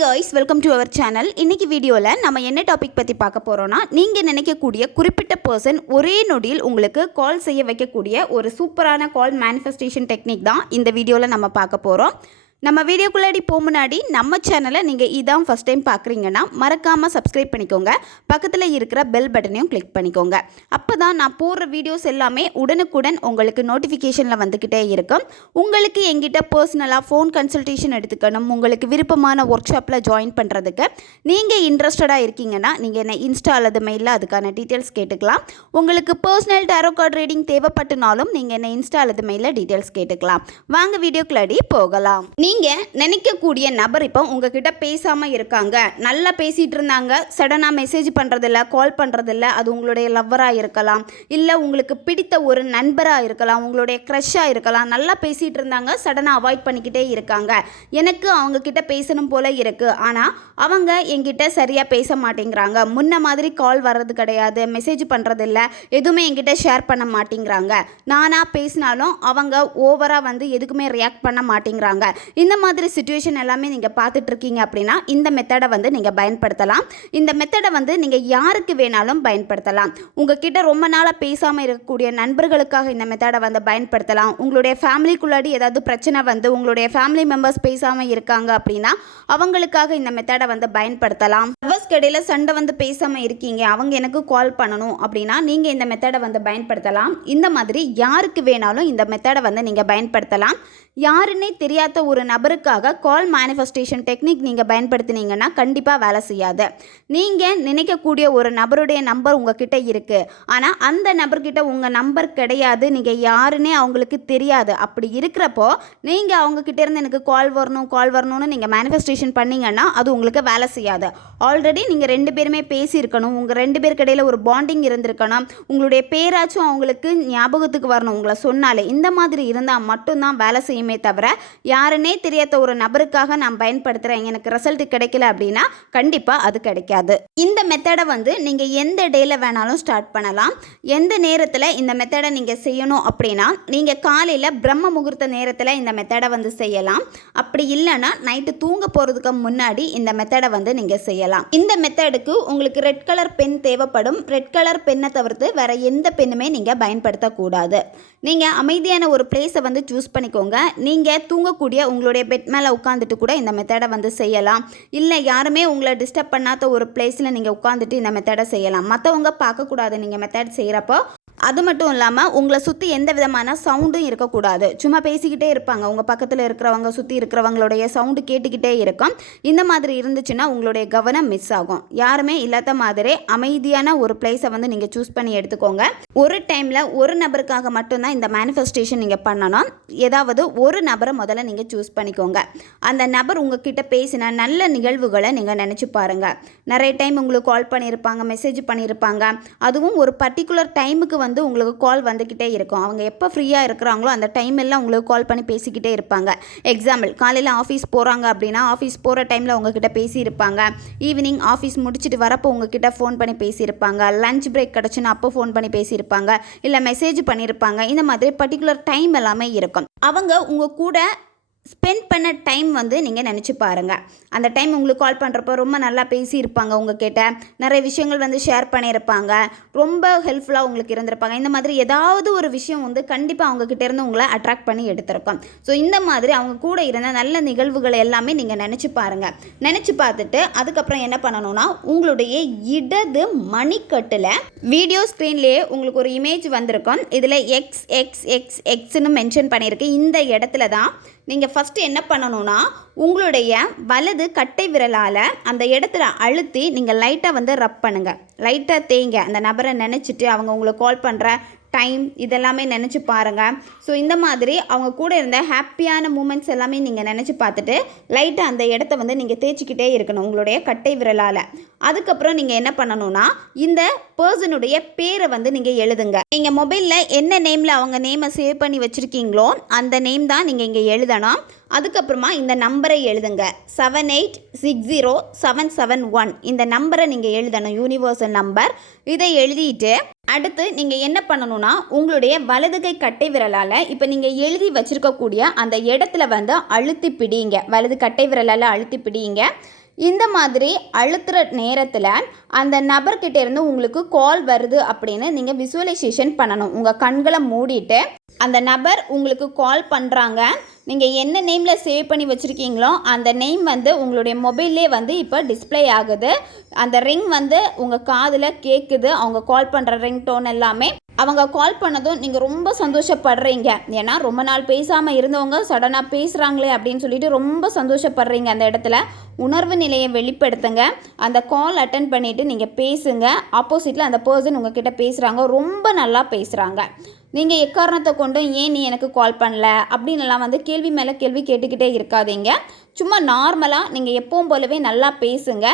Guys welcome to our channel. இன்னைக்கு வீடியோல நம்ம என்ன டாபிக் பத்தி பார்க்க போறோம்னா, நீங்க நினைக்கக்கூடிய குறிப்பிட்ட பர்சன் ஒரே நொடியில் உங்களுக்கு கால் செய்ய வைக்கக்கூடிய ஒரு சூப்பரான கால் மேனிஃபெஸ்டேஷன் டெக்னிக் தான் இந்த வீடியோல நம்ம பார்க்க போறோம். நம்ம வீடியோக்குள்ளாடி போக முன்னாடி நம்ம சேனலை நீங்கள் இதான் ஃபஸ்ட் டைம் பார்க்குறீங்கன்னா மறக்காமல் சப்ஸ்கிரைப் பண்ணிக்கோங்க. பக்கத்தில் இருக்கிற பெல் பட்டனையும் கிளிக் பண்ணிக்கோங்க. அப்போ தான் நான் போடுற வீடியோஸ் எல்லாமே உடனுக்குடன் உங்களுக்கு நோட்டிஃபிகேஷனில் வந்துக்கிட்டே இருக்கும். உங்களுக்கு எங்கிட்ட பர்சனலாக ஃபோன் கன்சல்டேஷன் எடுத்துக்கணும், உங்களுக்கு விருப்பமான ஒர்க் ஷாப்பில் ஜாயின் பண்ணுறதுக்கு நீங்கள் இன்ட்ரெஸ்டடாக இருக்கீங்கன்னா நீங்கள் என்ன இன்ஸ்டா அல்லது மெயிலில் அதுக்கான டீட்டெயில்ஸ் கேட்டுக்கலாம். உங்களுக்கு பர்சனல் டாரோ கார்டு ரீடிங் தேவைப்பட்டுனாலும் நீங்கள் என்ன இன்ஸ்டா அல்லது மெயிலில் டீட்டெயில்ஸ் கேட்டுக்கலாம். வாங்க வீடியோக்குள்ளாடி போகலாம். நீங்கள் நினைக்கக்கூடிய நபர் இப்போ உங்ககிட்ட பேசாமல் இருக்காங்க, நல்லா பேசிகிட்டு இருந்தாங்க, சடனாக மெசேஜ் பண்ணுறதில்ல, கால் பண்ணுறதில்ல. அது உங்களுடைய லவ்வராக இருக்கலாம், இல்லை உங்களுக்கு பிடித்த ஒரு நண்பராக இருக்கலாம், உங்களுடைய க்ரஷ்ஷாக இருக்கலாம். நல்லா பேசிகிட்டு இருந்தாங்க, சடனாக அவாய்ட் பண்ணிக்கிட்டே இருக்காங்க. எனக்கு அவங்கக்கிட்ட பேசணும் போல் இருக்குது, ஆனால் அவங்க என்கிட்ட சரியாக பேச மாட்டேங்கிறாங்க. முன்ன மாதிரி கால் வர்றது கிடையாது, மெசேஜ் பண்ணுறதில்ல, எதுவுமே என்கிட்ட ஷேர் பண்ண மாட்டேங்கிறாங்க. நானாக பேசினாலும் அவங்க ஓவராக எதுக்குமே ரியாக்ட் பண்ண மாட்டேங்கிறாங்க. இந்த மாதிரி சிச்சுவேஷன் எல்லாமே நீங்கள் பார்த்துட்ருக்கீங்க அப்படின்னா இந்த மெத்தடை நீங்கள் பயன்படுத்தலாம். இந்த மெத்தடை நீங்கள் யாருக்கு வேணாலும் பயன்படுத்தலாம். உங்ககிட்ட ரொம்ப நாளாக பேசாமல் இருக்கக்கூடிய நண்பர்களுக்காக இந்த மெத்தடை பயன்படுத்தலாம். உங்களுடைய ஃபேமிலிக்குள்ளாடி ஏதாவது பிரச்சனை உங்களுடைய ஃபேமிலி மெம்பர்ஸ் பேசாமல் இருக்காங்க அப்படின்னா அவங்களுக்காக இந்த மெத்தடை பயன்படுத்தலாம். லவ்வர்ஸ் இடையில சண்டை பேசாமல் இருக்கீங்க, அவங்க எனக்கு கால் பண்ணணும் அப்படின்னா நீங்கள் இந்த மெத்தடை பயன்படுத்தலாம். இந்த மாதிரி யாருக்கு வேணாலும் இந்த மெத்தடை நீங்கள் பயன்படுத்தலாம். யாருன்னே தெரியாத ஒரு நபருக்காக கால் மேனிஃபெஸ்டேஷன் டெக்னிக் நீங்கள் பயன்படுத்தினீங்கன்னா கண்டிப்பாக வேலை செய்யாது. நீங்கள் நினைக்கக்கூடிய ஒரு நபருடைய நம்பர் உங்ககிட்ட இருக்குது, ஆனால் அந்த நபர்கிட்ட உங்கள் நம்பர் கிடையாது, நீங்கள் யாருன்னே அவங்களுக்கு தெரியாது. அப்படி இருக்கிறப்போ நீங்கள் அவங்கக்கிட்ட இருந்து எனக்கு கால் வரணும்னு நீங்கள் மேனிஃபெஸ்டேஷன் பண்ணிங்கன்னா அது உங்களுக்கு வேலை செய்யாது. ஆல்ரெடி நீங்கள் ரெண்டு பேருமே பேசியிருக்கணும், உங்கள் ரெண்டு பேருக்கு இடையில் ஒரு பாண்டிங் இருந்திருக்கணும், உங்களுடைய பேராச்சும் அவங்களுக்கு ஞாபகத்துக்கு வரணும் உங்களை சொன்னாலே. இந்த மாதிரி இருந்தால் மட்டும்தான் வேலை செய்யுமே தவிர யாருன்னே தெரியாத ஒரு நபருக்காக நான் பயன்படுத்துகிறேன் எனக்கு ரிசல்ட் கிடைக்கல அப்படின்னா கண்டிப்பாக அது கிடைக்காது. இந்த மெத்தடை நீங்கள் எந்த டேல வேணாலும் ஸ்டார்ட் பண்ணலாம். எந்த நேரத்தில் இந்த மெத்தடை நீங்கள் செய்யணும் அப்படின்னா நீங்கள் காலையில் பிரம்ம முகூர்த்த நேரத்தில் இந்த மெத்தடை செய்யலாம். அப்படி இல்லைன்னா நைட்டு தூங்க போகிறதுக்கு முன்னாடி இந்த மெத்தடை நீங்கள் செய்யலாம். இந்த மெத்தடுக்கு உங்களுக்கு ரெட் கலர் பென் தேவைப்படும். ரெட் கலர் பென்னை தவிர்த்து வேற எந்த பெண்ணுமே நீங்கள் பயன்படுத்தக்கூடாது. நீங்கள் அமைதியான ஒரு பிளேஸை சூஸ் பண்ணிக்கோங்க. நீங்கள் தூங்கக்கூடிய உங்களுடைய பெட் மேலே உட்காந்துட்டு கூட இந்த மெத்தடை செய்யலாம். இல்லை யாருமே உங்களை டிஸ்டர்ப் பண்ணாத ஒரு பிளேஸில் நீங்கள் உட்காந்துட்டு இந்த மெத்தடை செய்யலாம். மற்றவங்க பார்க்கக்கூடாது நீங்கள் மெத்தட் செய்கிறப்போ. அது மட்டும் இல்லாமல் உங்களை சுற்றி எந்த விதமான சவுண்டும் இருக்கக்கூடாது. சும்மா பேசிக்கிட்டே இருப்பாங்க, உங்கள் பக்கத்தில் இருக்கிறவங்க சுற்றி இருக்கிறவங்களுடைய சவுண்டு கேட்டுக்கிட்டே இருக்கும். இந்த மாதிரி இருந்துச்சுன்னா உங்களுடைய கவனம் மிஸ் ஆகும். யாருமே இல்லாத மாதிரி அமைதியான ஒரு பிளேஸை நீங்கள் சூஸ் பண்ணி எடுத்துக்கோங்க. ஒரு டைமில் ஒரு நபருக்காக மட்டும்தான் இந்த மேனிஃபெஸ்டேஷன் நீங்கள் பண்ணணும். ஏதாவது ஒரு நபரை முதல்ல நீங்கள் சூஸ் பண்ணிக்கோங்க. அந்த நபர் உங்ககிட்ட பேசின நல்ல நிகழ்வுகளை நீங்கள் நினச்சி பாருங்கள். நிறைய டைம் உங்களுக்கு கால் பண்ணியிருப்பாங்க, மெசேஜ் பண்ணியிருப்பாங்க. அதுவும் ஒரு பர்டிகுலர் டைமுக்கு உங்களுக்கு கால் வந்துக்கிட்டே இருக்கும். அவங்க எப்போ ஃப்ரீயாக இருக்கிறாங்களோ அந்த டைம் எல்லாம் உங்களுக்கு கால் பண்ணி பேசிக்கிட்டே இருப்பாங்க. எக்ஸாம்பிள், காலையில் ஆஃபீஸ் போகிறாங்க அப்படின்னா ஆஃபீஸ் போகிற டைமில் உங்ககிட்ட பேசியிருப்பாங்க. ஈவினிங் ஆஃபீஸ் முடிச்சுட்டு வரப்போ உங்ககிட்ட ஃபோன் பண்ணி பேசியிருப்பாங்க. லஞ்ச் பிரேக் கிடச்சுன்னா அப்போ ஃபோன் பண்ணி பேசியிருப்பாங்க, இல்லை மெசேஜ் பண்ணியிருப்பாங்க. இந்த மாதிரி பர்டிகுலர் டைம் எல்லாமே இருக்கும். அவங்க உங்கள் கூட ஸ்பெண்ட் பண்ண டைம் நீங்கள் நினச்சி பாருங்கள். அந்த டைம் உங்களுக்கு கால் பண்ணுறப்போ ரொம்ப நல்லா பேசியிருப்பாங்க, உங்ககிட்ட நிறைய விஷயங்கள் ஷேர் பண்ணியிருப்பாங்க, ரொம்ப ஹெல்ப்ஃபுல்லாக உங்களுக்கு இருந்திருப்பாங்க. இந்த மாதிரி ஏதாவது ஒரு விஷயம் கண்டிப்பாக அவங்கக்கிட்ட இருந்து உங்களை அட்ராக்ட் பண்ணி எடுத்திருக்கும். ஸோ இந்த மாதிரி அவங்க கூட இருந்த நல்ல நிகழ்வுகளை எல்லாமே நீங்கள் நினச்சி பாருங்கள். நினச்சி பார்த்துட்டு அதுக்கப்புறம் என்ன பண்ணணும்னா உங்களுடைய இடது மணிக்கட்டில் வீடியோ ஸ்க்ரீன்லேயே உங்களுக்கு ஒரு இமேஜ் வந்திருக்கும். இதில் XXXXன்னு மென்ஷன் பண்ணியிருக்கு. இந்த இடத்துல தான் நீங்கள் ஃபஸ்ட்டு என்ன பண்ணணும்னா உங்களுடைய வலது கட்டை விரலால் அந்த இடத்துல அழுத்தி நீங்கள் லைட்டாக ரப் பண்ணுங்கள். லைட்டாக தேங்க அந்த நபரை நினச்சிட்டு அவங்க உங்களுக்கு கால் பண்ணுற டைம் இதெல்லாமே நினச்சி பாருங்கள். ஸோ இந்த மாதிரி அவங்க கூட இருந்த ஹாப்பியான மூமெண்ட்ஸ் எல்லாமே நீங்கள் நினச்சி பார்த்துட்டு லைட்டாக அந்த இடத்த நீங்கள் தேய்ச்சிக்கிட்டே இருக்கணும் உங்களுடைய கட்டை விரலால். அதுக்கப்புறம் நீங்கள் என்ன பண்ணணும்னா இந்த பர்சனுடைய பேரை நீங்கள் எழுதுங்க. நீங்கள் மொபைலில் என்ன நேமில் அவங்க நேமை சேவ் பண்ணி வச்சுருக்கீங்களோ அந்த நேம் தான் நீங்கள் இங்கே எழுதணும். அதுக்கப்புறமா இந்த நம்பரை எழுதுங்க. 78607771 இந்த நம்பரை நீங்கள் எழுதணும், யூனிவர்சல் நம்பர். இதை எழுதிட்டு அடுத்து நீங்கள் என்ன பண்ணணும்னா உங்களுடைய வலது கை கட்டை விரலால் இப்போ நீங்கள் எழுதி வச்சுருக்கக்கூடிய அந்த இடத்துல அழுத்தி பிடிங்க. வலது கட்டை விரலால் அழுத்தி பிடிங்க. இந்த மாதிரி அழுத்துற நேரத்தில் அந்த நபர்கிட்ட இருந்து உங்களுக்கு கால் வருது அப்படின்னு நீங்கள் விசுவலைசேஷன் பண்ணணும். உங்கள் கண்களை மூடிட்டு அந்த நபர் உங்களுக்கு கால் பண்ணுறாங்க, நீங்கள் என்ன நேமில் சேவ் பண்ணி வச்சுருக்கீங்களோ அந்த நேம் வந்து உங்களுடைய மொபைல்லே வந்து இப்போ டிஸ்பிளே ஆகுது. அந்த ரிங் வந்து உங்கள் காதில் கேட்குது, அவங்க கால் பண்ணுற ரிங் டோன் எல்லாமே. அவங்க கால் பண்ணதும் நீங்கள் ரொம்ப சந்தோஷப்படுறீங்க. ஏன்னா ரொம்ப நாள் பேசாமல் இருந்தவங்க சடனாக பேசுகிறாங்களே அப்படின்னு சொல்லிட்டு ரொம்ப சந்தோஷப்படுறீங்க. அந்த இடத்துல உணர்வு நிலையை வெளிப்படுத்துங்க. அந்த கால் அட்டன் பண்ணிவிட்டு நீங்கள் பேசுங்க. ஆப்போசிட்டில் அந்த பர்சன் உங்ககிட்ட பேசுகிறாங்க, ரொம்ப நல்லா பேசுகிறாங்க. நீங்கள் எக்காரணத்தை கொண்டும் ஏன் நீ எனக்கு கால் பண்ணல அப்படின்னுலாம் வந்து கேள்வி மேலே கேள்வி கேட்டுக்கிட்டே இருக்காதீங்க. சும்மா நார்மலாக நீங்கள் எப்பவும் போலவே நல்லா பேசுங்க.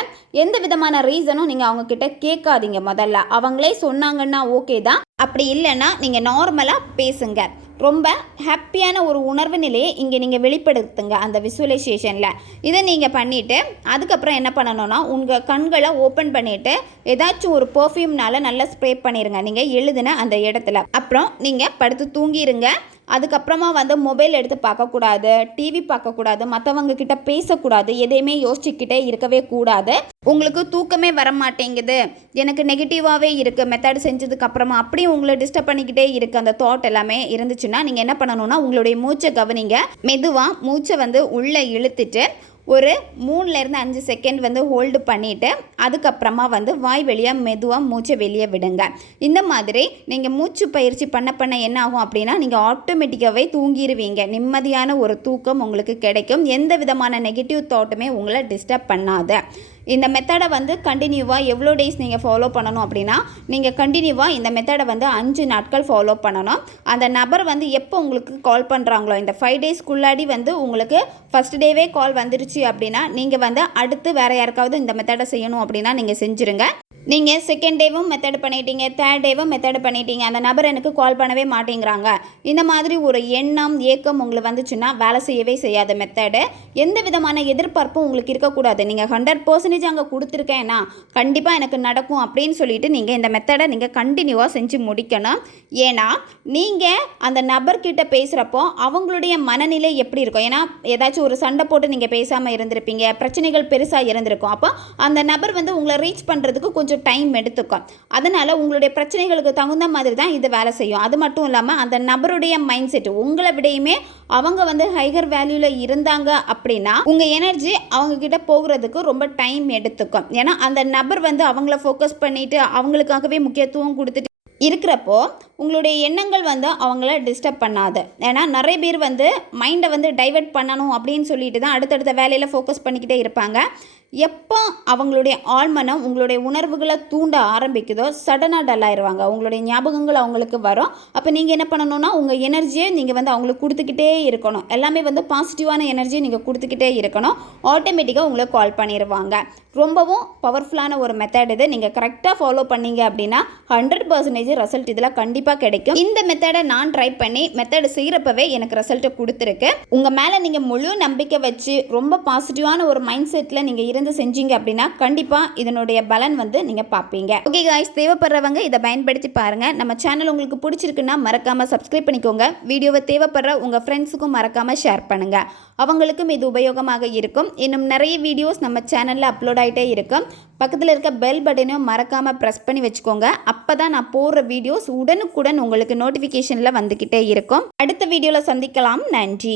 எந்த விதமான ரீசனும் நீங்கள் அவங்கக்கிட்ட கேட்காதீங்க. முதல்ல அவங்களே சொன்னாங்கன்னா ஓகே தான், அப்படி இல்லைன்னா நீங்கள் நார்மலாக பேசுங்க. ரொம்ப ஹாப்பியான ஒரு உணர்வு நிலையை இங்கே நீங்கள் வெளிப்படுத்துங்க அந்த விசுவலைசேஷனில். இதை நீங்கள் பண்ணிவிட்டு அதுக்கப்புறம் என்ன பண்ணணும்னா உங்கள் கண்களை ஓப்பன் பண்ணிவிட்டு ஏதாச்சும் ஒரு பர்ஃப்யூம்னால் நல்லா ஸ்ப்ரே பண்ணிடுங்க நீங்கள் எழுதின அந்த இடத்துல. அப்புறம் நீங்கள் படுத்து தூங்கிடுங்க. அதுக்கப்புறமா வந்து மொபைல் எடுத்து பார்க்கக்கூடாது, டிவி பார்க்கக்கூடாது, மற்றவங்க கிட்ட பேசக்கூடாது, எதையுமே யோசிச்சுக்கிட்டே இருக்கவே கூடாது. உங்களுக்கு தூக்கமே வர மாட்டேங்குது, எனக்கு நெகட்டிவாகவே இருக்குது மெத்தட் செஞ்சதுக்கப்புறமா அப்படியும் உங்களை டிஸ்டர்ப் பண்ணிக்கிட்டே இருக்குது அந்த தாட் எல்லாமே இருந்துச்சுன்னா நீங்கள் என்ன பண்ணணும்னா உங்களுடைய மூச்சை கவனிங்க. மெதுவாக மூச்சை வந்து உள்ளே இழுத்துட்டு ஒரு 3-5 செகண்ட் வந்து ஹோல்டு பண்ணிவிட்டு அதுக்கப்புறமா வந்து வாய் வெளியாக மெதுவாக மூச்சை வெளியே விடுங்க. இந்த மாதிரி நீங்கள் மூச்சு பயிற்சி பண்ண என்ன ஆகும் அப்படின்னா நீங்கள் ஆட்டோமேட்டிக்காகவே தூங்கிடுவீங்க. நிம்மதியான ஒரு தூக்கம் உங்களுக்கு கிடைக்கும். எந்த விதமான நெகட்டிவ் தாட்டுமே உங்களை டிஸ்டர்ப் பண்ணாது. இந்த மெத்தடை வந்து கண்டினியூவாக எவ்வளோ டேஸ் நீங்கள் ஃபாலோ பண்ணணும் அப்படின்னா நீங்கள் கண்டினியூவாக இந்த மெத்தடை வந்து 5 நாட்கள் ஃபாலோ பண்ணணும். அந்த நபர் வந்து எப்போ உங்களுக்கு கால் பண்ணுறாங்களோ இந்த 5 டேஸ்க்குள்ளாடி வந்து உங்களுக்கு ஃபஸ்ட் டேவே கால் வந்துருச்சு அப்படின்னா நீங்கள் வந்து அடுத்து வேறு யாருக்காவது இந்த மெத்தடை செய்யணும் அப்படின்னா நீங்கள் செஞ்சுருங்க. நீங்கள் செகண்ட் டேவும் மெத்தட் பண்ணிட்டீங்க, தேர்ட் டேவும் மெத்தட் பண்ணிட்டீங்க, அந்த நபர் எனக்கு கால் பண்ணவே மாட்டேங்கிறாங்க, இந்த மாதிரி ஒரு எண்ணம் ஏக்கம் உங்களுக்கு வந்துச்சுன்னா வேலை செய்யவே செய்யாத மெத்தடு. எந்த விதமான எதிர்பார்ப்பும் உங்களுக்கு இருக்கக்கூடாது. நீங்கள் 100% அங்கே கொடுத்துருக்கேன்னா கண்டிப்பாக எனக்கு நடக்கும் அப்படின்னு சொல்லிட்டு நீங்கள் இந்த மெத்தடை நீங்கள் கண்டினியூவாக செஞ்சு முடிக்கணும். ஏன்னா நீங்கள் அந்த நபர்கிட்ட பேசுகிறப்போ அவங்களுடைய மனநிலை எப்படி இருக்கும்? ஏன்னா ஏதாச்சும் ஒரு சண்டை போட்டு நீங்கள் பேசாமல் இருந்திருப்பீங்க, பிரச்சனைகள் பெருசாக இருந்திருக்கும். அப்போ அந்த நபர் வந்து உங்களை ரீச் பண்ணுறதுக்கு கொஞ்சம் டைம் எடுத்துக்கும். அதனால் உங்களுடைய பிரச்சனைகளுக்கு தகுந்த மாதிரி தான் இது வேலை செய்யும். அது மட்டும் இல்லாமல் அந்த நபருடைய மைண்ட் செட் உங்களை விடையுமே அவங்க வந்து ஹையர் வேல்யூவில் இருந்தாங்க அப்படின்னா உங்கள் எனர்ஜி அவங்கக்கிட்ட போகிறதுக்கு ரொம்ப டைம் எடுத்துக்கும். ஏன்னா அந்த நபர் வந்து அவங்கள ஃபோக்கஸ் பண்ணிவிட்டு அவங்களுக்காகவே முக்கியத்துவம் கொடுத்துட்டு இருக்கிறப்போ உங்களுடைய எண்ணங்கள் வந்து அவங்கள டிஸ்டர்ப் பண்ணாது. ஏன்னா நிறைய பேர் வந்து மைண்டை வந்து டைவெர்ட் பண்ணணும் அப்படின்னு சொல்லிட்டு தான் அடுத்தடுத்த வேலையில் ஃபோக்கஸ் பண்ணிக்கிட்டே இருப்பாங்க. எப்போ அவங்களுடைய ஆழ்மனம் உங்களுடைய உணர்வுகளை தூண்ட ஆரம்பிக்குதோ சடனாக டல் ஆயிடுவாங்க. உங்களுடைய ஞாபகங்கள் அவங்களுக்கு வரும். அப்போ நீங்கள் என்ன பண்ணணும்னா உங்கள் எனர்ஜியை நீங்கள் வந்து அவங்களுக்கு கொடுத்துக்கிட்டே இருக்கணும். எல்லாமே வந்து பாசிட்டிவான எனர்ஜியை நீங்கள் கொடுத்துக்கிட்டே இருக்கணும். ஆட்டோமேட்டிக்காக உங்களை கால் பண்ணிடுவாங்க. ரொம்பவும் பவர்ஃபுல்லான ஒரு மெத்தட் இது. நீங்கள் கரெக்டாக ஃபாலோ பண்ணீங்க அப்படின்னா 100% ரிசல்ட் இதில் கண்டிப்பாக கிடைக்கும். இந்த மெத்தடை நான் ட்ரை பண்ணி மெத்தட் செய்கிறப்பவே எனக்கு ரிசல்ட்டை கொடுத்துருக்கு. உங்கள் மேலே நீங்கள் முழு நம்பிக்கை வச்சு ரொம்ப பாசிட்டிவான ஒரு மைண்ட் செட்டில் நீங்கள் இருந்து செஞ்சீங்க அப்படின்னா கண்டிப்பாக இதனுடைய பலன் வந்து நீங்கள் பார்ப்பீங்க. ஓகே காய்ஸ், தேவைப்படுறவங்க இதை பயன்படுத்தி பாருங்கள். நம்ம சேனல் உங்களுக்கு பிடிச்சிருக்குன்னா மறக்காமல் சப்ஸ்கிரைப் பண்ணிக்கோங்க. வீடியோவை தேவைப்படுற உங்கள் ஃப்ரெண்ட்ஸுக்கும் மறக்காமல் ஷேர் பண்ணுங்கள். அவங்களுக்கும் இது உபயோகமாக இருக்கும். இன்னும் நிறைய வீடியோஸ் நம்ம சேனலில் அப்லோட் ஆகிட்டே இருக்கும். பக்கத்தில் இருக்க பெல் பட்டனையும் மறக்காமல் ப்ரெஸ் பண்ணி வச்சுக்கோங்க. அப்போ தான் நான் போடுற வீடியோஸ் உடனுக்குடன் உங்களுக்கு நோட்டிஃபிகேஷனில் வந்துக்கிட்டே இருக்கும். அடுத்த வீடியோவில் சந்திக்கலாம். நன்றி.